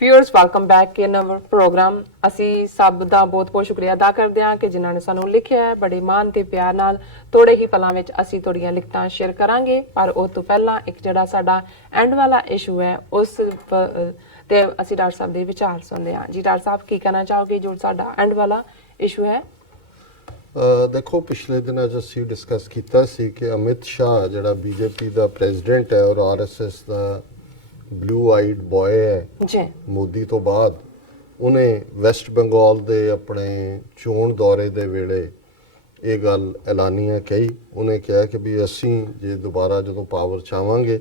Viewers welcome back in our program. असी सब दा बहुत बहुत शुक्रिया अदा करते हैं कि जिन्होंने सानू लिखिया है बड़े मान ते प्यार नाल। थोड़े ही पलों विच असी थोड़ियां लिखतां शेयर करांगे, पर उस तो पहला एक जिहड़ा साडा एंड वाला इशू है उस ते असी डॉक्टर साहब दे विचार सुनते हैं। जी डॉक्टर साहब की कहना चाहोगे जो साडा एंड वाला इशू है? देखो पिछले दिनों असी डिस्कस किया कि अमित शाह जिहड़ा बीजेपी का प्रेजिडेंट है और RSS का ब्लू आइड बॉय है मोदी तो बाद, उन्हें वैस्ट बंगाल दे अपने चोण दौरे दे वेले ये गल ऐलानिया कही। उन्हें कहा कि भी असी जे दोबारा जो पावर चाहांगे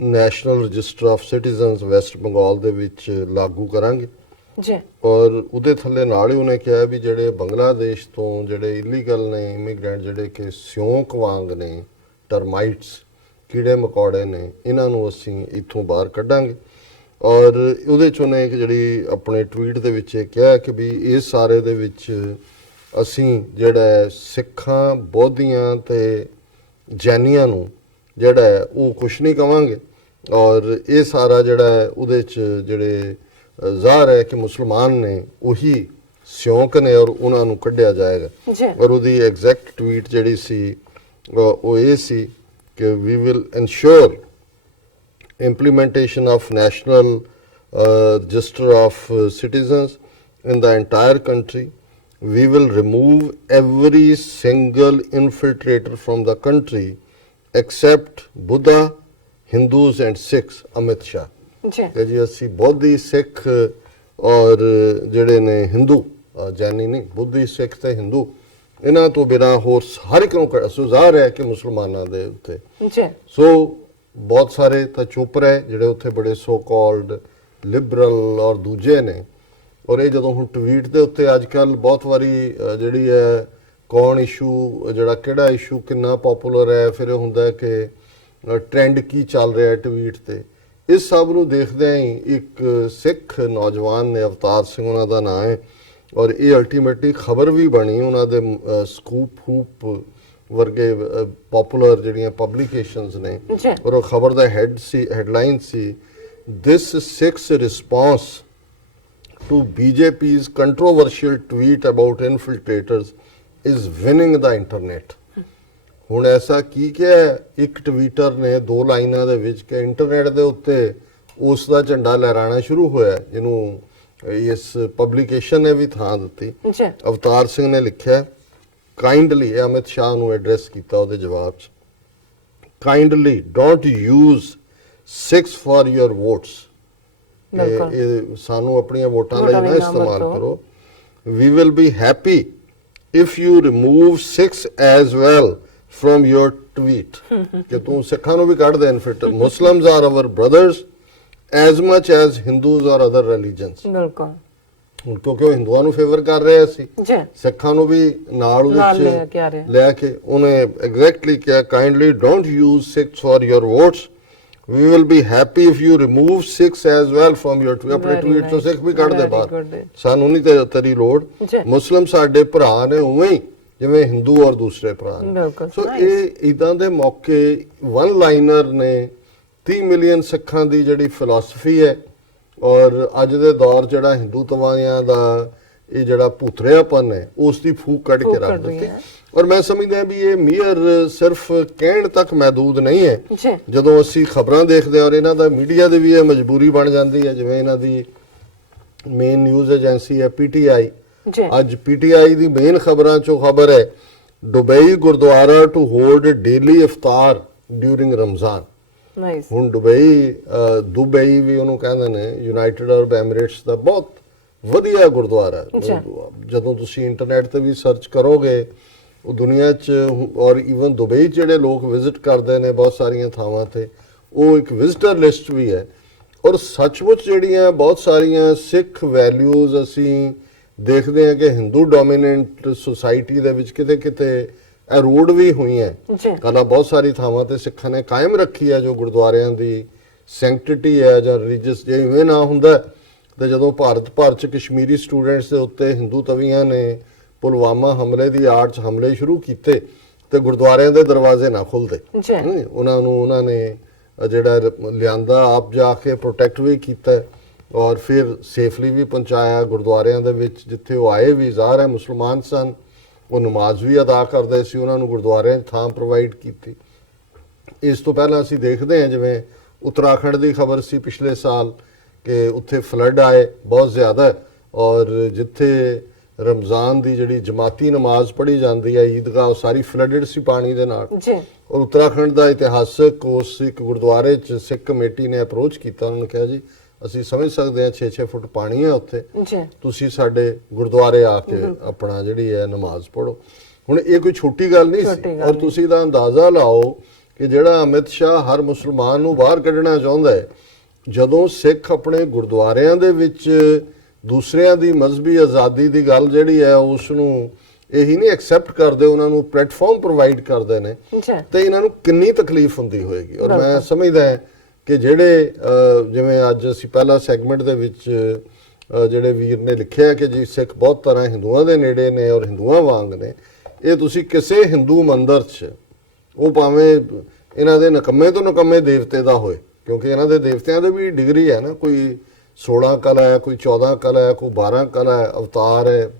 national register of citizens West Bengal दे विच लागू करांगे और उहदे थल्ले नाल ही उन्हें कहा भी जिहड़े बंगलादेश तो जिहड़े इलीगल ने इमिग्रेंट जिहड़े कि स्योंक वांग ने टर्माइट्स कीड़े मकौड़े ने इन्हां नूं असीं इत्थों बाहर कढांगे। और उहदे च उन्हें एक जिहड़ी अपने ट्वीट दे विच कहा कि भी इस सारे दे विच असीं जिहड़ा सिखां बौद्धियां ते जैनियां नूं जिहड़ा है वो कुछ नहीं कवांगे और ये सारा जिहड़ा है उहदे च जिहड़े ज़ाहिर है कि मुसलमान ने वही स्योंक ने और उन्हां नूं कढिया जाएगा। और उहदी एग्जैक्ट ट्वीट जिहड़ी सी वो ये सी कि we will ensure implementation of national register of citizens in the entire country. We will remove every single infiltrator from the country except Buddha, Hindus and Sikhs. Amit Shah कि जी असी बौद्धी सिख और जिहड़े ने हिंदू जैनी नहीं बुद्धि सिख ते हिंदू इन्हां तो बिना होर हर एक नूं सुझाव है कि मुसलमानां दे उत्ते सो बहुत सारे तो चुप रहे जिहड़े उत्थे बड़े सो कॉल्ड लिबरल और दूजे ने। और ये जदों हुण ट्वीट दे उत्ते अजकल बहुत वारी जिहड़ी है कौन इशू जिहड़ा किहड़ा इशू कितना पॉपूलर है फिर हुंदा है कि ट्रेंड की चल रहा है ट्वीट ते। इस सब नूं देखदे ही एक सिख नौजवान ने अवतार सिंह उन्हां दा नाम है और ये अल्टीमेटली खबर भी बनी उन्हां दे स्कूप हूप वर्गे पॉपुलर जिहड़ियां पब्लिकेशनस ने और खबर दा हेडलाइन सी this Sikh's response to BJP's controversial tweet about infiltrators is winning the internet. हुण ऐसा की क्या है एक ट्वीटर ने 2 लाइनां दे विच कि इंटरनेट दे उत्ते उस दा झंडा लहराना शुरू होया जिन्हों इस पब्लिकेशन ने भी थां दित्ती। अवतार सिंह ने लिखिया काइंडली अमित शाह नूं एड्रैस किया उहदे जवाब च kindly don't use Sikhs for your votes सानू अपनी वोटां लई ना इस्तेमाल करो। We will be happy if you remove Sikhs as well from your tweet कि तू सिखां नूं भी कढ दे इनफिट Muslims are our brothers as much as Hindus और अदर रिलीजन्स। बिल्कुल क्योंकि वो हिंदुओं ਨੂੰ फेवर कर रहे ਸੀ ਸਿੱਖਾਂ ਨੂੰ ਵੀ ਨਾਲ ਉਹਦੇ ਵਿੱਚ ਲੈ ਕੇ ਉਹਨੇ ਐਗਜ਼ੈਕਟਲੀ ਕਿਹਾ kindly don't use six for your votes we will be happy if you remove six as well from your tweet ਆਪਣੇ ਟਵੀਟ ਤੋਂ ਸਿੱਖ ਵੀ ਕੱਢ ਦੇ ਬਾਹਰ ਸਾਨੂੰ ਨਹੀਂ ਤੇਰੀ ਲੋੜ ਮੁਸਲਮ ਸਾਡੇ ਭਰਾ ਨੇ ਉਵੇਂ ਹੀ ਜਿਵੇਂ ਹਿੰਦੂ ਔਰ ਦੂਸਰੇ ਭਰਾ ਨੇ। ਸੋ ਇਹ ਇਦਾਂ ਦੇ ਮੌਕੇ ਵਨ ਲਾਈਨਰ ਨੇ 30 ਮਿਲੀਅਨ ਸਿੱਖਾਂ ਦੀ ਜਿਹੜੀ ਫਿਲਾਸਫੀ ਹੈ और अज दे दौर जिहड़ा हिंदूत्वादियां दा ये जिहड़ा भूतरेआपन है उसकी फूक कढ़ के रख दित्ती। और मैं समझदा भी ये मीयर सिर्फ कहण तक महदूद नहीं है। जदों असीं खबरां देखदे और इन्हां दा मीडिया दी भी मजबूरी बन जाती है जिवें इन्हां दी मेन न्यूज़ एजेंसी है PTI। अज PTI दी मेन खबरां चों खबर है Dubai gurdwara to hold daily iftar during Ramzan. ਹੁਣ ਦੁਬਈ ਵੀ ਉਹਨੂੰ ਕਹਿੰਦੇ ਨੇ ਯੂਨਾਈਟਿਡ ਅਰਬ ਐਮਿਰੇਟਸ ਦਾ ਬਹੁਤ ਵਧੀਆ ਗੁਰਦੁਆਰਾ ਜਦੋਂ ਤੁਸੀਂ ਇੰਟਰਨੈਟ ਤੇ ਵੀ ਸਰਚ ਕਰੋਗੇ ਉਹ ਦੁਨੀਆ 'ਚ ਔਰ ਈਵਨ ਦੁਬਈ ਜਿਹੜੇ ਲੋਕ ਵਿਜ਼ਿਟ ਕਰਦੇ ਨੇ ਬਹੁਤ ਸਾਰੀਆਂ ਥਾਵਾਂ ਤੇ ਉਹ ਇੱਕ ਵਿਜ਼ਿਟਰ ਲਿਸਟ ਵੀ ਹੈ। ਔਰ ਸੱਚਮੁੱਚ ਜਿਹੜੀਆਂ ਬਹੁਤ ਸਾਰੀਆਂ ਸਿੱਖ ਵੈਲਿਊਜ਼ ਅਸੀਂ ਦੇਖਦੇ ਹਾਂ ਕਿ ਹਿੰਦੂ ਡੋਮੀਨੈਂਟ ਸੁਸਾਇਟੀ ਦੇ ਵਿੱਚ ਕਿਤੇ ਕਿਤੇ ਰੋਡ ਵੀ ਹੋਈਆਂ ਕਹਿੰਦਾ ਬਹੁਤ ਸਾਰੀ ਥਾਵਾਂ ਤੇ ਸਿੱਖਾਂ ਨੇ ਕਾਇਮ ਰੱਖੀ ਹੈ ਜੋ ਗੁਰਦੁਆਰਿਆਂ ਦੀ ਸੈਂਕਟਿਟੀ ਹੈ ਜਾਂ ਰਿਲੀਜੀਅਸ ਜੇ ਇਵੇਂ ਨਾ ਹੁੰਦਾ ਤੇ ਜਦੋਂ ਭਾਰਤ ਭਰ ਚ ਕਸ਼ਮੀਰੀ ਸਟੂਡੈਂਟਸ ਦੇ ਉੱਤੇ ਹਿੰਦੂ ਤਵੀਆਂ ਨੇ ਪੁਲਵਾਮਾ ਹਮਲੇ ਦੀ ਆੜ ਚ ਹਮਲੇ ਸ਼ੁਰੂ ਕੀਤੇ ਤੇ ਗੁਰਦੁਆਰਿਆਂ ਦੇ ਦਰਵਾਜ਼ੇ ਨਾ ਖੁੱਲਦੇ ਉਹਨਾਂ ਨੇ ਜਿਹੜਾ ਲਿਆਂਦਾ ਆਪ ਜਾ ਕੇ ਪ੍ਰੋਟੈਕਟ ਵੀ ਕੀਤਾ ਔਰ ਫਿਰ ਸੇਫਲੀ ਵੀ ਪਹੁੰਚਾਇਆ ਗੁਰਦੁਆਰਿਆਂ ਦੇ ਵਿੱਚ ਜਿੱਥੇ ਉਹ ਆਏ ਵੀ ਜ਼ਾਹਰ ਹੈ ਮੁਸਲਮਾਨ ਸਨ, ਉਹ ਨਮਾਜ਼ ਵੀ ਅਦਾ ਕਰਦੇ ਸੀ, ਉਹਨਾਂ ਨੂੰ ਗੁਰਦੁਆਰਿਆਂ 'ਚ ਥਾਂ ਪ੍ਰੋਵਾਈਡ ਕੀਤੀ। ਇਸ ਤੋਂ ਪਹਿਲਾਂ ਅਸੀਂ ਦੇਖਦੇ ਹਾਂ ਜਿਵੇਂ ਉੱਤਰਾਖੰਡ ਦੀ ਖਬਰ ਸੀ ਪਿਛਲੇ ਸਾਲ ਕਿ ਉੱਥੇ ਫਲੱਡ ਆਏ ਬਹੁਤ ਜ਼ਿਆਦਾ, ਔਰ ਜਿੱਥੇ ਰਮਜ਼ਾਨ ਦੀ ਜਿਹੜੀ ਜਮਾਤੀ ਨਮਾਜ਼ ਪੜ੍ਹੀ ਜਾਂਦੀ ਹੈ ਈਦਗਾਹ, ਉਹ ਸਾਰੀ ਫਲੱਡਡ ਸੀ ਪਾਣੀ ਦੇ ਨਾਲ ਜੀ। ਔਰ ਉੱਤਰਾਖੰਡ ਦਾ ਇਤਿਹਾਸਕ ਉਸ ਇੱਕ ਗੁਰਦੁਆਰੇ 'ਚ ਸਿੱਖ ਕਮੇਟੀ ਨੇ ਅਪਰੋਚ ਕੀਤਾ, ਉਹਨਾਂ ਨੇ ਕਿਹਾ ਜੀ ਅਸੀਂ ਸਮਝ ਸਕਦੇ ਹਾਂ 6-6 ਫੁੱਟ ਪਾਣੀ ਹੈ ਉੱਥੇ, ਤੁਸੀਂ ਸਾਡੇ ਗੁਰਦੁਆਰੇ ਆ ਕੇ ਆਪਣਾ ਜਿਹੜੀ ਹੈ ਨਮਾਜ਼ ਪੜ੍ਹੋ। ਹੁਣ ਇਹ ਕੋਈ ਛੋਟੀ ਗੱਲ ਨਹੀਂ ਸੀ, ਔਰ ਤੁਸੀਂ ਦਾ ਅੰਦਾਜ਼ਾ ਲਾਓ ਕਿ ਜਿਹੜਾ ਅਮਿਤ ਸ਼ਾਹ ਹਰ ਮੁਸਲਮਾਨ ਨੂੰ ਬਾਹਰ ਕੱਢਣਾ ਚਾਹੁੰਦਾ ਹੈ, ਜਦੋਂ ਸਿੱਖ ਆਪਣੇ ਗੁਰਦੁਆਰਿਆਂ ਦੇ ਵਿੱਚ ਦੂਸਰਿਆਂ ਦੀ ਮਜ਼ਹਬੀ ਆਜ਼ਾਦੀ ਦੀ ਗੱਲ ਜਿਹੜੀ ਹੈ ਉਸ ਨੂੰ ਇਹੀ ਨਹੀਂ ਐਕਸੈਪਟ ਕਰਦੇ, ਉਹਨਾਂ ਨੂੰ ਪਲੇਟਫਾਰਮ ਪ੍ਰੋਵਾਈਡ ਕਰਦੇ ਨੇ, ਤੇ ਇਹਨਾਂ ਨੂੰ ਕਿੰਨੀ ਤਕਲੀਫ ਹੁੰਦੀ ਹੋਏਗੀ। ਔਰ ਮੈਂ ਸਮਝਦਾ ਹਾਂ ਕਿ ਜਿਹੜੇ ਜਿਵੇਂ ਅੱਜ ਅਸੀਂ ਪਹਿਲਾ ਸੈਗਮੈਂਟ ਦੇ ਵਿੱਚ ਜਿਹੜੇ ਵੀਰ ਨੇ ਲਿਖਿਆ ਕਿ ਜੀ ਸਿੱਖ ਬਹੁਤ ਤਰ੍ਹਾਂ ਹਿੰਦੂਆਂ ਦੇ ਨੇੜੇ ਨੇ ਔਰ ਹਿੰਦੂਆਂ ਵਾਂਗ ਨੇ, ਇਹ ਤੁਸੀਂ ਕਿਸੇ ਹਿੰਦੂ ਮੰਦਿਰ 'ਚ, ਉਹ ਭਾਵੇਂ ਇਹਨਾਂ ਦੇ ਨਕੰਮੇ ਤੋਂ ਨਕੰਮੇ ਦੇਵਤੇ ਦਾ ਹੋਏ, ਕਿਉਂਕਿ ਇਹਨਾਂ ਦੇ ਦੇਵਤਿਆਂ ਦੇ ਵੀ ਡਿਗਰੀ ਹੈ ਨਾ, ਕੋਈ 16 ਕਲਾ ਹੈ, ਕੋਈ 14 ਕਲਾ ਹੈ, ਕੋਈ 12 ਕਲਾ ਹੈ, ਅਵਤਾਰ ਹੈ,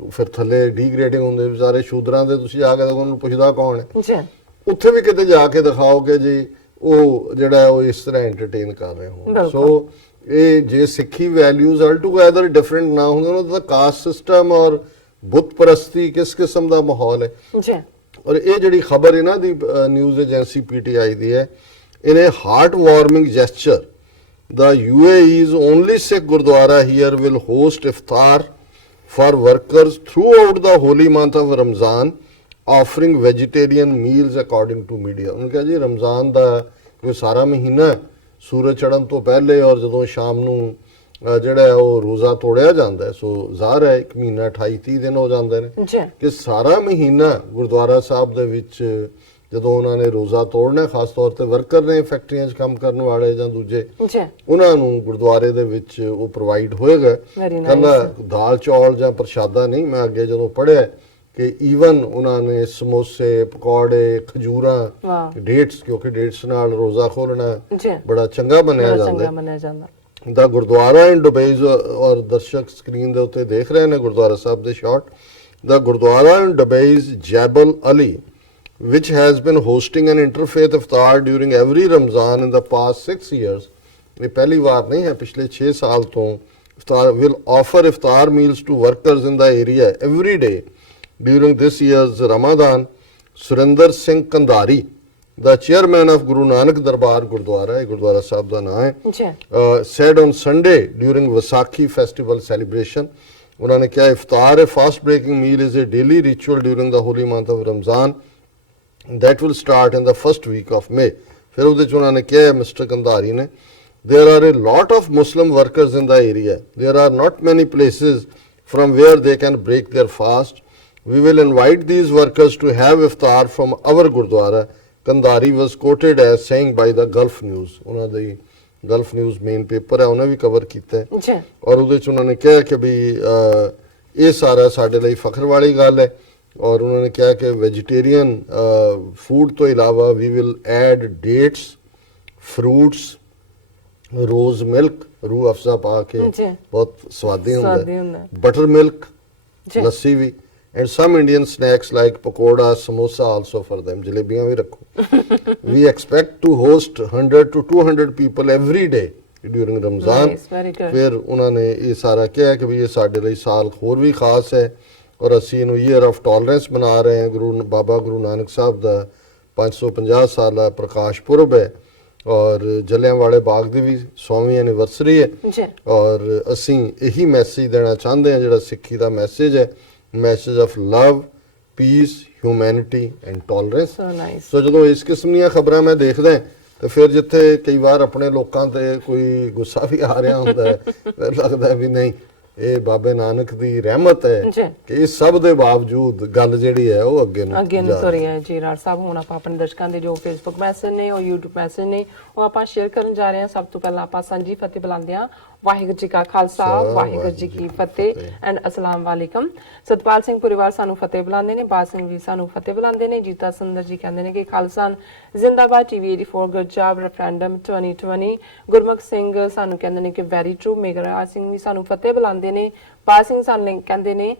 ਫਿਰ ਥੱਲੇ ਡੀਗ੍ਰੇਡਿੰਗ ਹੁੰਦੇ ਵਿਚਾਰੇ ਸ਼ੂਦਰਾਂ ਦੇ, ਤੁਸੀਂ ਆ ਕੇ ਉਹਨਾਂ ਨੂੰ ਪੁੱਛਦਾ ਕੌਣ ਹੈ? ਉੱਥੇ ਵੀ ਕਿਤੇ ਜਾ ਕੇ ਦਿਖਾਓ ਕਿ ਜੀ ਉਹ ਜਿਹੜਾ ਉਹ ਇਸ ਤਰ੍ਹਾਂ ਐਂਟਰਟੇਨ ਕਰ ਰਹੇ ਹੋ। ਸੋ ਇਹ ਜੇ ਸਿੱਖੀ ਵੈਲਿਊਜ਼ ਆਲ ਟੂਗੇਦਰ ਡਿਫਰੈਂਟ ਨਾ ਹੁੰਦੇ, ਉਹਨਾਂ ਦਾ ਕਾਸਟ ਸਿਸਟਮ ਔਰ ਬੁੱਤ ਪ੍ਰਸਤੀ ਕਿਸ ਕਿਸਮ ਦਾ ਮਾਹੌਲ ਹੈ ਜੀ। ਔਰ ਇਹ ਜਿਹੜੀ ਖਬਰ ਇਹਨਾਂ ਦੀ ਨਿਊਜ਼ ਏਜੰਸੀ ਪੀਟੀਆਈ ਦੀ ਹੈ, in a heart warming gesture the UAE's only Sikh Gurdwara here will host iftar for workers throughout the holy month of Ramzan, offering vegetarian meals according to media। उन्होंने कहा जी रमज़ान ਦਾ ਕੋਈ ਸਾਰਾ ਮਹੀਨਾ ਸੂਰਜ ਚੜ੍ਹਨ ਤੋਂ ਪਹਿਲੇ ਔਰ ਜਦੋਂ ਸ਼ਾਮ ਨੂੰ ਜਿਹੜਾ ਉਹ ਰੋਜ਼ਾ ਤੋੜਿਆ ਜਾਂਦਾ ਹੈ, ਸੋ ਜ਼ਾਹਰ ਹੈ ਇੱਕ ਮਹੀਨਾ 28-30 ਦਿਨ ਹੋ ਜਾਂਦੇ ਨੇ ਕਿ ਸਾਰਾ ਮਹੀਨਾ ਗੁਰਦੁਆਰਾ ਸਾਹਿਬ ਦੇ ਵਿੱਚ ਜਦੋਂ ਉਹਨਾਂ ਨੇ ਰੋਜ਼ਾ ਤੋੜਨਾ, ਖਾਸ ਤੌਰ ਤੇ ਵਰਕਰ ਨੇ ਫੈਕਟਰੀਆਂ 'ਚ ਕੰਮ ਕਰਨ ਵਾਲੇ ਜਾਂ ਦੂਜੇ, ਉਹਨਾਂ ਨੂੰ ਗੁਰਦੁਆਰੇ ਦੇ ਵਿੱਚ ਉਹ ਪ੍ਰੋਵਾਈਡ ਹੋਏਗਾ। ਕੱਲਾ ਦਾਲ ਚੌਲ ਜਾਂ ਪ੍ਰਸ਼ਾਦਾ ਨਹੀਂ, ਮੈਂ ਅੱਗੇ ਜਦੋਂ ਪੜ੍ਹਿਆ ਕਿ ਈਵਨ ਉਹਨਾਂ ਨੇ ਸਮੋਸੇ, ਪਕੌੜੇ, ਖਜੂਰਾਂ, ਡੇਟਸ, ਕਿਉਂਕਿ ਡੇਟਸ ਨਾਲ ਰੋਜ਼ਾ ਖੋਲਣਾ ਬੜਾ ਚੰਗਾ ਮੰਨਿਆ ਜਾਂਦਾ। ਦਾ ਗੁਰਦੁਆਰਾ ਇਨ ਦੁਬਈ, ਔਰ ਦਰਸ਼ਕ ਸਕਰੀਨ ਦੇ ਉੱਤੇ ਦੇਖ ਰਹੇ ਨੇ ਗੁਰਦੁਆਰਾ ਸਾਹਿਬ ਦੇ ਸ਼ਾਟ, ਦਾ Gurdwara in Dubai's Jebel Ali which has been hosting an interfaith iftar during every Ramzan in the past 6 years, ये पहली बार नहीं है, पिछले 6 साल तो iftar will offer iftar meals to workers in the area every day during this year's Ramadan। Surinder Singh Kandari, the chairman of Guru Nanak Darbar Gurdwara, Gurdwara Sahib da naam hai, said on Sunday during Vaisakhi festival celebration, उन्होंने कहा iftar, a fast breaking meal, is a daily ritual during the holy month of Ramzan that will start in the first week of May। फिर ਉਹਦੇ 'ਚ ਉਹਨਾਂ ਨੇ ਕਿਹਾ mister Kandhari ਨੇ, there are a lot of Muslim workers in the area, there are not many places from where they can break their fast, we will invite these workers to have iftar from our Gurdwara। Kandari was quoted as saying by the Gulf News, ਉਹਨਾਂ ਦੀ Gulf News main paper ਹੈ, ਉਹਨੇ ਵੀ cover ਕੀਤਾ ਹੈ, ਔਰ ਉਹਦੇ 'ਚ ਉਹਨਾਂ ਨੇ ਕਿਹਾ ਕਿ ਵੀ ਇਹ ਸਾਰਾ ਸਾਡੇ ਲਈ ਫਖਰ ਵਾਲੀ ਗੱਲ ਹੈ। और उन्होंने कहा कि वेजिटेरियन फूड तो इलावा we will add dates, fruits, rose milk, Rooh Afza पा के बहुत स्वादी होता है, बटर मिल्क, लस्सी भी, and some Indian snacks like pakora, samosa also for them, जलेबियां भी रखो। We expect to host 100 to 200 people every day during Ramzan. फिर उन्होंने ये सारा कहा कि भी ये साढ़े लिए साल होर भी खास है और ਅਸੀਂ ਇਹਨੂੰ ਈਅਰ ਆਫ ਟੋਲਰੈਂਸ ਮਨਾ ਰਹੇ ਹਾਂ। ਬਾਬਾ ਗੁਰੂ ਨਾਨਕ ਸਾਹਿਬ ਦਾ 550 ਸਾਲਾ ਪ੍ਰਕਾਸ਼ ਪੁਰਬ ਹੈ ਔਰ ਜਲਿਆਂਵਾਲੇ ਬਾਗ ਦੀ ਵੀ 100ਵੀਂ ਐਨੀਵਰਸਰੀ ਹੈ, ਔਰ ਅਸੀਂ ਇਹੀ ਮੈਸੇਜ ਦੇਣਾ ਚਾਹੁੰਦੇ ਹਾਂ ਜਿਹੜਾ ਸਿੱਖੀ ਦਾ ਮੈਸੇਜ ਹੈ, message of love, peace, humanity and tolerance. So ਜਦੋਂ ਇਸ ਕਿਸਮ ਦੀਆਂ ਖਬਰਾਂ ਮੈਂ ਦੇਖਦਾ ਤੇ ਫਿਰ ਜਿੱਥੇ ਕਈ ਵਾਰ ਆਪਣੇ ਲੋਕਾਂ ਤੇ ਕੋਈ ਗੁੱਸਾ ਵੀ ਆ ਰਿਹਾ ਹੁੰਦਾ ਹੈ, ਫਿਰ ਲੱਗਦਾ ਵੀ ਨਹੀਂ, ਇਹ ਬਾਬੇ ਨਾਨਕ ਦੀ ਰਹਿਮਤ ਹੈ ਕਿ ਇਸ ਸਭ ਦੇ ਬਾਵਜੂਦ ਗੱਲ ਜਿਹੜੀ ਹੈ ਉਹ ਅੱਗੇ ਨੂੰ ਤੁਰੀ ਹੈ। ਜੀ ਰਾਜ ਸਾਹਿਬ, ਹੁਣ ਆਪਾਂ ਆਪਣੇ ਦਰਸ਼ਕਾਂ ਦੇ ਜੋ ਫੇਸਬੁੱਕ ਮੈਸੇਜ ਨੇ, ਉਹ YouTube ਮੈਸੇਜ ਨੇ, ਉਹ ਆਪਾਂ ਸ਼ੇਅਰ ਕਰਨ ਜਾ ਰਹੇ ਹਾਂ। ਸਭ ਤੋਂ ਪਹਿਲਾਂ ਆਪਾਂ ਸਾਂਝੀ ਫਤਿਹ ਬੁਲਾਉਂਦੇ ਹਾਂ ਵਾਹਿਗੁਰੂ ਜੀ ਕਾ ਖਾਲਸਾ ਵਾਹਿਗੁਰੂ ਜੀ ਕੀ ਫਤਿਹ ਐਂਡ ਅਸਲਾਮ ਵਾਲੇਕਮ। ਸਤਪਾਲ ਸਿੰਘ ਪਰਿਵਾਰ ਸਾਨੂੰ ਫਤਿਹ ਬੁਲਾਉਂਦੇ ਨੇ, ਬਾਦ ਸਿੰਘ ਵੀ ਸਾਨੂੰ ਫਤਿਹ ਬੁਲਾਉਂਦੇ ਨੇ। ਜੀਤਾ ਸੁੰਦਰ ਜੀ ਕਹਿੰਦੇ ਨੇ ਕਿ ਖਾਲਸਾ ਜ਼ਿੰਦਾਬਾਦ, TV 84 good job, referendum 2020। Gurmukh Singh ਸਾਨੂੰ ਕਹਿੰਦੇ ਨੇ ਕਿ ਵੈਰੀ ਟਰੂ। ਮੇਘਰਾਜ ਸਿੰਘ ਵੀ ਸਾਨੂੰ ਫਤਿਹ ਬੁਲਾਉਂਦੇ ਨੇ। ਬਾਦ ਸਿੰਘ ਸਾਨੂੰ ਕਹਿੰਦੇ ਨੇ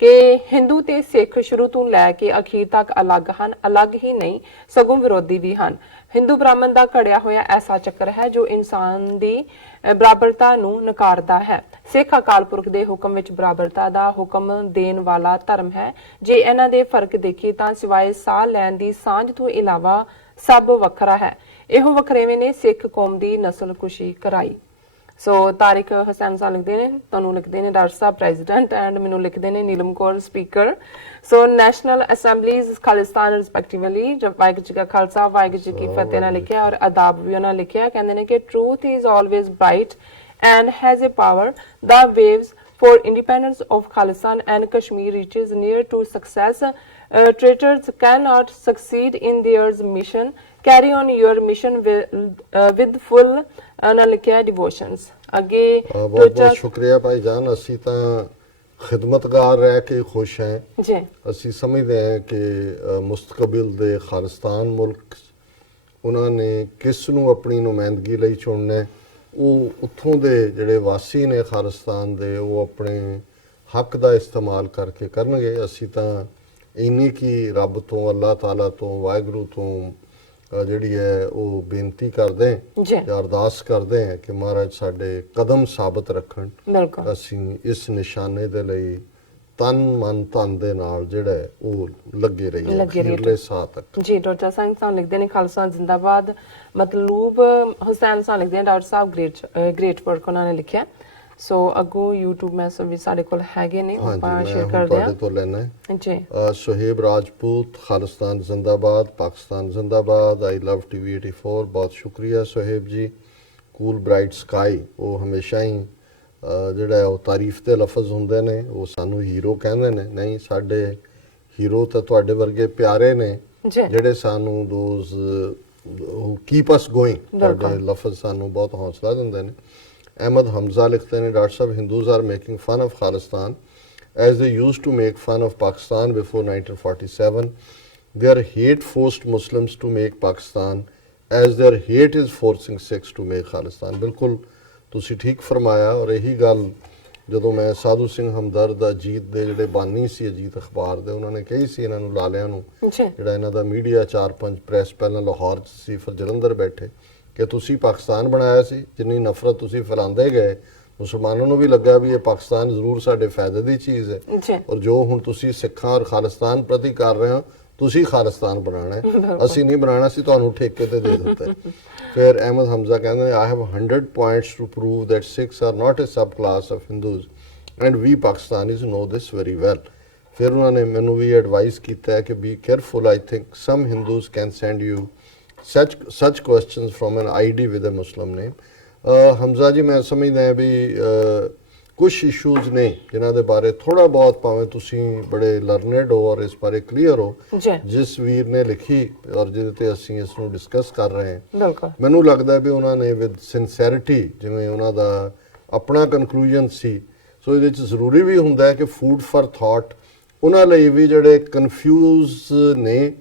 ਕਿ ਹਿੰਦੂ ਤੇ ਸਿੱਖ ਸ਼ੁਰੂ ਤੋਂ ਲੈ ਕੇ ਅਖੀਰ ਤੱਕ ਅਲੱਗ ਹਨ, ਅਲੱਗ ਹੀ ਨਹੀਂ ਸਗੋਂ ਵਿਰੋਧੀ ਵੀ ਹਨ। ਹਿੰਦੂ ਬ੍ਰਾਹਮਣ ਦਾ ਘੜਿਆ ਹੋਇਆ ਐਸਾ ਚੱਕਰ ਹੈ ਜੋ ਇਨਸਾਨ ਦੀ ਬਰਾਬਰਤਾ ਨੂੰ ਨਕਾਰਦਾ ਹੈ। ਸਿੱਖ ਅਕਾਲ ਪੁਰਖ ਦੇ ਹੁਕਮ ਵਿੱਚ ਬਰਾਬਰਤਾ ਦਾ ਹੁਕਮ ਦੇਣ ਵਾਲਾ ਧਰਮ ਹੈ। ਜੇ ਇਹਨਾਂ ਦੇ ਫਰਕ ਦੇਖੀ ਤਾਂ ਸਿਵਾਏ ਸਾਹ ਲੈਣ ਦੀ ਸਾਂਝ ਤੋਂ ਇਲਾਵਾ ਸਭ ਵੱਖਰਾ ਹੈ। ਇਹੋ ਵੱਖਰੇਵੇਂ ਨੇ ਸਿੱਖ ਕੌਮ ਦੀ ਨਸਲਕੁਸ਼ੀ ਕਰਾਈ। ਸੋ ਤਾਰਿਕ ਹਸੈਨ ਸਾਹਿਬ ਲਿਖਦੇ ਨੇ, ਤੁਹਾਨੂੰ ਲਿਖਦੇ ਨੇ ਡਾਕਟਰ ਸਾਹਿਬ ਪ੍ਰੈਜ਼ੀਡੈਂਟ, ਐਂਡ ਮੈਨੂੰ ਲਿਖਦੇ ਨੇ ਨੀਲਮ ਕੌਰ ਸਪੀਕਰ। ਸੋ ਨੈਸ਼ਨਲ ਅਸੈਂਬਲੀਜ਼ ਖਾਲਿਸਤਾਨ ਰਿਸਪੈਕਟਿਵਲੀ। ਜਬ ਵਾਹਿਗੁਰੂ ਜੀ ਕਾ ਖਾਲਸਾ ਵਾਹਿਗੁਰੂ ਜੀ ਕੀ ਫਤਿਹ ਨਾਲ ਲਿਖਿਆ, ਔਰ ਆਦਾਬ ਵੀ ਉਹਨਾਂ ਲਿਖਿਆ। ਕਹਿੰਦੇ ਨੇ ਕਿ truth is always bright and has a power ਦਾ waves for independence of Khalistan and Kashmir reaches near to success. Traitors cannot succeed in their mission. Carry on your mission with full devotions. ਅੱਗੇ ਬਹੁਤ ਬਹੁਤ ਸ਼ੁਕਰੀਆ ਭਾਈ ਜਾਨ। ਅਸੀਂ ਤਾਂ ਖਿਦਮਤਗਾਰ ਰਹਿ ਕੇ ਖੁਸ਼ ਹਾਂ ਜੀ। ਅਸੀਂ ਸਮਝਦੇ ਹਾਂ ਕਿ ਮੁਸਤਕਬਲ ਦੇ ਖਾਲਿਸਤਾਨ ਮੁਲਕ ਉਹਨਾਂ ਨੇ ਕਿਸ ਨੂੰ ਆਪਣੀ ਨੁਮਾਇੰਦਗੀ ਲਈ ਚੁਣਨਾ ਹੈ। ਉਹ ਉੱਥੋਂ ਦੇ ਜਿਹੜੇ ਵਾਸੀ ਨੇ ਖਾਲਿਸਤਾਨ ਦੇ, ਉਹ ਆਪਣੇ ਹੱਕ ਦਾ ਇਸਤੇਮਾਲ ਕਰਕੇ ਕਰਨਗੇ। ਅਸੀਂ ਤਾਂ ਇੰਨੀ ਕੀ ਰੱਬ ਤੋਂ, ਅੱਲਾਹ ਤਾਲਾ ਤੋਂ, ਵਾਹਿਗੁਰੂ ਤੋਂ ਜਿਹੜੀ ਹੈ ਉਹ ਬੇਨਤੀ ਕਰਦੇ ਹਾਂ ਜਾਂ ਅਰਦਾਸ ਕਰਦੇ ਹਾਂ ਕਿ ਮਹਾਰਾਜ ਸਾਡੇ ਕਦਮ ਸਾਬਤ ਰੱਖਣ। ਅਸੀਂ ਇਸ ਨਿਸ਼ਾਨੇ ਦੇ ਲਈ ਤਨ ਮਨ ਧਨ ਦੇ ਨਾਲ ਜਿਹੜਾ ਉਹ ਲੱਗੇ ਰਹੀਏ ਅਖੀਰਲੇ ਸਾਹ ਤੱਕ। ਜੀ ਡਾਕਟਰ ਸਾਹਿਬ ਸਾਨੂੰ ਲਿਖਦੇ ਨੇ ਖਾਲਸਾ ਜ਼ਿੰਦਾਬਾਦ। ਮਤਲੂਬ ਹੁਸੈਨ ਸਾਨੂੰ ਲਿਖਦੇ ਨੇ ਡਾਕਟਰ ਸਾਹਿਬ ਗ੍ਰੇਟ ਵਰਕ ਉਹਨਾਂ ਨੇ ਲਿਖਿਆ। ਸੋ ਅੱਗੋਂ YouTube ਮੈਸੇਜ ਵੀ ਸਾਡੇ ਕੋਲ ਹੈਗੇ ਨੇ, ਆਪਾਂ ਸ਼ੇਅਰ ਕਰਦੇ ਹਾਂ। ਤੁਹਾਡੇ ਤੋਂ ਲੈਣਾ ਹੈ ਜੀ। ਸੁਹੇਬ ਰਾਜਪੂਤ, ਖਾਲਿਸਤਾਨ ਜ਼ਿੰਦਾਬਾਦ, ਪਾਕਿਸਤਾਨ ਜ਼ਿੰਦਾਬਾਦ, ਆਈ ਲਵ ਟੀਵੀ 84। ਬਹੁਤ ਸ਼ੁਕਰੀਆ ਸੁਹੇਬ ਜੀ। ਕੂਲ ਬ੍ਰਾਈਟ ਸਕਾਈ, ਉਹ ਹਮੇਸ਼ਾ ਹੀ ਜਿਹੜਾ ਉਹ ਤਾਰੀਫ ਦੇ ਲਫ਼ਜ਼ ਹੁੰਦੇ ਨੇ, ਉਹ ਸਾਨੂੰ ਹੀਰੋ ਕਹਿੰਦੇ ਨੇ। ਨਹੀਂ, ਸਾਡੇ ਹੀਰੋ ਤਾਂ ਤੁਹਾਡੇ ਵਰਗੇ ਪਿਆਰੇ ਨੇ ਜਿਹੜੇ ਸਾਨੂੰ ਦੋਜ਼ ਕੀਪ ਅਸ ਗੋਇੰਗ, ਤੁਹਾਡੇ ਲਫ਼ਜ਼ ਸਾਨੂੰ ਬਹੁਤ ਹੌਸਲਾ ਦਿੰਦੇ ਨੇ। ਅਹਿਮਦ ਹਮਜ਼ਾ ਲਿਖਦੇ ਨੇ, doctor Sahib Hindus are making fun of Khalistan as they used to make fun of Pakistan before 1947. Their hate forced Muslims to make Pakistan as their hate is forcing Sikhs to make Khalistan. ਬਿਲਕੁਲ ਤੁਸੀਂ ਠੀਕ ਫਰਮਾਇਆ। ਔਰ ਇਹੀ ਗੱਲ ਜਦੋਂ ਮੈਂ ਸਾਧੂ ਸਿੰਘ ਹਮਦਰਦ ਅਜੀਤ ਦੇ ਜਿਹੜੇ ਬਾਨੀ ਸੀ ਅਜੀਤ ਅਖਬਾਰ ਦੇ, ਉਹਨਾਂ ਨੇ ਕਹੀ ਸੀ ਇਹਨਾਂ ਨੂੰ ਲਾਲਿਆਂ ਨੂੰ, ਜਿਹੜਾ ਇਹਨਾਂ ਦਾ ਮੀਡੀਆ 4-5 ਪ੍ਰੈਸ ਪਹਿਲਾਂ ਲਾਹੌਰ 'ਚ ਸੀ ਫਿਰ ਜਲੰਧਰ ਬੈਠੇ, ਕਿ ਤੁਸੀਂ ਪਾਕਿਸਤਾਨ ਬਣਾਇਆ ਸੀ। ਜਿੰਨੀ ਨਫ਼ਰਤ ਤੁਸੀਂ ਫੈਲਾਉਂਦੇ ਗਏ, ਮੁਸਲਮਾਨਾਂ ਨੂੰ ਵੀ ਲੱਗਾ ਵੀ ਇਹ ਪਾਕਿਸਤਾਨ ਜ਼ਰੂਰ ਸਾਡੇ ਫਾਇਦੇ ਦੀ ਚੀਜ਼ ਹੈ। ਔਰ ਜੋ ਹੁਣ ਤੁਸੀਂ ਸਿੱਖਾਂ ਔਰ ਖਾਲਿਸਤਾਨ ਪ੍ਰਤੀ ਕਰ ਰਹੇ ਹੋ, ਤੁਸੀਂ ਖਾਲਿਸਤਾਨ ਬਣਾਉਣਾ ਹੈ, ਅਸੀਂ ਨਹੀਂ ਬਣਾਉਣਾ, ਅਸੀਂ ਤੁਹਾਨੂੰ ਠੇਕੇ ਤੇ ਦੇ ਦਿੱਤਾ। ਫਿਰ ਅਹਿਮਦ ਹਮਜ਼ਾ ਕਹਿੰਦੇ ਨੇ, I have 100 points to prove that Sikhs are not a subclass of Hindus and we Pakistanis know this very well. ਫਿਰ ਉਹਨਾਂ ਨੇ ਮੈਨੂੰ ਵੀ ਐਡਵਾਈਸ ਕੀਤਾ ਹੈ ਕਿ be careful, I think some Hindus can send you such questions from an ID with a Muslim name. Hamza ਜੀ, ਮੈਂ ਸਮਝਦਾ ਵੀ ਕੁਝ ਇਸ਼ੂਜ਼ ਨੇ ਜਿਨ੍ਹਾਂ ਦੇ ਬਾਰੇ ਥੋੜਾ ਬਹੁਤ, ਭਾਵੇਂ ਤੁਸੀਂ ਬੜੇ ਲਰਨਡ ਹੋ ਔਰ ਇਸ ਬਾਰੇ ਕਲੀਅਰ ਹੋ, ਜਿਸ ਵੀਰ ਨੇ ਲਿਖੀ ਔਰ ਜਿਹਦੇ ਤੇ ਅਸੀਂ ਇਸ ਨੂੰ ਡਿਸਕਸ ਕਰ ਰਹੇ ਹਾਂ, ਮੈਨੂੰ ਲੱਗਦਾ ਵੀ ਉਹਨਾਂ ਨੇ ਵਿਦ ਸਿੰਸੈਰਿਟੀ, ਜਿਵੇਂ ਉਹਨਾਂ ਦਾ ਆਪਣਾ ਕਨਕਲੂਜਨ ਸੀ, ਸੋ ਇਹਦੇ 'ਚ ਜ਼ਰੂਰੀ ਵੀ ਹੁੰਦਾ ਹੈ ਕਿ ਫੂਡ ਫਾਰ ਥਾਟ ਉਹਨਾਂ ਲਈ ਵੀ ਜਿਹੜੇ ਕਨਫਿਊਜ਼ ਨੇ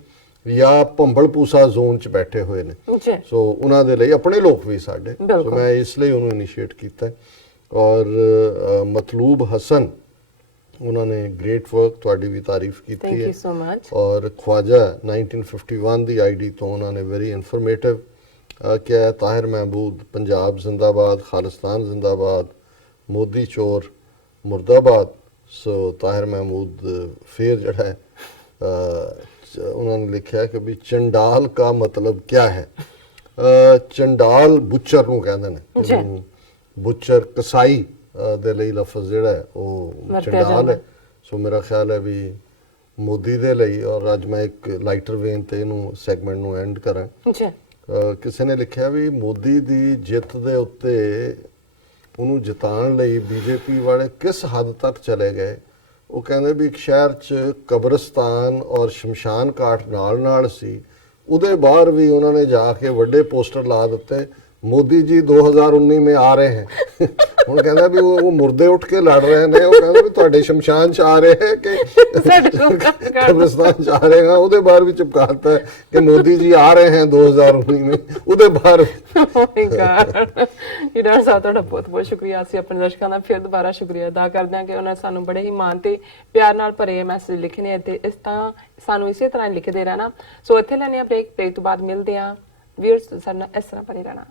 ਜਾਂ ਭੰਬਲ ਪੂਸਾ ਜ਼ੋਨ 'ਚ ਬੈਠੇ ਹੋਏ ਨੇ, ਸੋ ਉਹਨਾਂ ਦੇ ਲਈ, ਆਪਣੇ ਲੋਕ ਵੀ ਸਾਡੇ, ਸੋ ਮੈਂ ਇਸ ਲਈ ਉਹਨੂੰ ਇਨੀਸ਼ੀਏਟ ਕੀਤਾ। ਔਰ ਮਤਲੂਬ ਹਸਨ, ਉਹਨਾਂ ਨੇ ਗ੍ਰੇਟ ਵਰਕ, ਤੁਹਾਡੀ ਵੀ ਤਾਰੀਫ ਕੀਤੀ ਹੈ। ਔਰ ਖਵਾਜਾ 1951 ਦੀ ਆਈਡੀ ਤੋਂ ਉਹਨਾਂ ਨੇ ਵੈਰੀ ਇਨਫੋਰਮੇਟਿਵ ਕਿਹਾ। ਤਾਹਿਰ ਮਹਿਮੂਦ, ਪੰਜਾਬ ਜ਼ਿੰਦਾਬਾਦ, ਖਾਲਿਸਤਾਨ ਜ਼ਿੰਦਾਬਾਦ, ਮੋਦੀ ਚੋਰ ਮੁਰਦਾਬਾਦ। ਸੋ ਤਾਹਿਰ ਮਹਿਮੂਦ ਫਿਰ ਜਿਹੜਾ ਹੈ ਉਹਨਾਂ ਨੇ ਲਿਖਿਆ ਕਿ ਵੀ ਚੰਡਾਲ ਕਾ ਮਤਲਬ ਕਿਆ ਹੈ। ਚੰਡਾਲ ਬੁੱਚਰ ਨੂੰ ਕਹਿੰਦੇ ਨੇ, ਬੁੱਚਰ ਕਸਾਈ ਦੇ ਲਈ ਲਫ਼ਜ਼ ਜਿਹੜਾ ਹੈ ਉਹ ਚੰਡਾਲ ਹੈ। ਸੋ ਮੇਰਾ ਖਿਆਲ ਹੈ ਵੀ ਮੋਦੀ ਦੇ ਲਈ, ਔਰ ਅੱਜ ਮੈਂ ਇੱਕ ਲਾਈਟਰ ਵੇਨ ਤੇ ਇਹਨੂੰ ਸੈਗਮੈਂਟ ਨੂੰ ਐਂਡ ਕਰਾਂ, ਕਿਸੇ ਨੇ ਲਿਖਿਆ ਵੀ ਮੋਦੀ ਦੀ ਜਿੱਤ ਦੇ ਉੱਤੇ ਉਹਨੂੰ ਜਿਤਾਉਣ ਲਈ ਬੀਜੇਪੀ ਵਾਲੇ ਕਿਸ ਹੱਦ ਤੱਕ ਚਲੇ ਗਏ। ਉਹ ਕਹਿੰਦੇ ਵੀ ਇੱਕ ਸ਼ਹਿਰ 'ਚ ਕਬਰਸਤਾਨ ਔਰ ਸ਼ਮਸ਼ਾਨ ਘਾਟ ਨਾਲ ਸੀ, ਉਹਦੇ ਬਾਹਰ ਵੀ ਉਹਨਾਂ ਨੇ ਜਾ ਕੇ ਵੱਡੇ ਪੋਸਟਰ ਲਾ ਦਿੱਤੇ, ਮੋਦੀ ਜੀ 2019 में आ रहे हैं ਹੁਣ ਕਹਿੰਦਾ ਵੀ ਉਹ ਮੁਰਦੇ ਉੱਠ ਕੇ ਲੜ ਰਹੇ ਨੇ, ਉਹ ਕਹਿੰਦਾ ਵੀ ਤੁਹਾਡੇ ਸ਼ਮਸ਼ਾਨ ਚ ਆ ਰਹੇ ਹੈ ਕਿ ਕਬਰਿਸਤਾਨ ਚ ਆ ਰਹੇ ਹਾਂ। ਉਹਦੇ ਬਾਅਦ ਵੀ ਚੁਪਕਾਤਾ ਹੈ ਕਿ ਮੋਦੀ ਜੀ ਆ ਰਹੇ हैं 2019 में, ਉਹਦੇ ਬਾਅਦ ਈਡਰ ਸਾਹਿਬ ਤੁਹਾਡਾ ਬਹੁਤ ਬਹੁਤ ਸ਼ੁਕਰੀਆ। ਅਸੀਂ ਆਪਣੇ ਦਰਸ਼ਕਾਂ ਦਾ ਫਿਰ ਦੁਬਾਰਾ ਸ਼ੁਕਰੀਆ ਅਦਾ ਕਰਦੇ ਹਾਂ ਕਿ ਉਹਨਾਂ ਨੇ ਸਾਨੂੰ ਬੜੇ ਹੀ ਮਾਣ ਤੇ ਪਿਆਰ ਨਾਲ ਭਰੇ ਮੈਸੇਜ ਲਿਖੇ ਨੇ ਤੇ ਇਸ ਤਰ੍ਹਾਂ ਸਾਨੂੰ ਇਸੇ ਤਰ੍ਹਾਂ ਲਿਖਦੇ ਰਹਿਣਾ। ਸੋ ਇੱਥੇ ਲੈਣੇ ਆ ਬ੍ਰੇਕ ਤੋਂ ਬਾਅਦ ਮਿਲਦੇ ਹਾਂ। ਵੀਅਰਸ ਸਾਡੇ ਨਾਲ ਇਸ ਤਰ੍ਹਾਂ ਭਰੇ ਰਹਿਣਾ।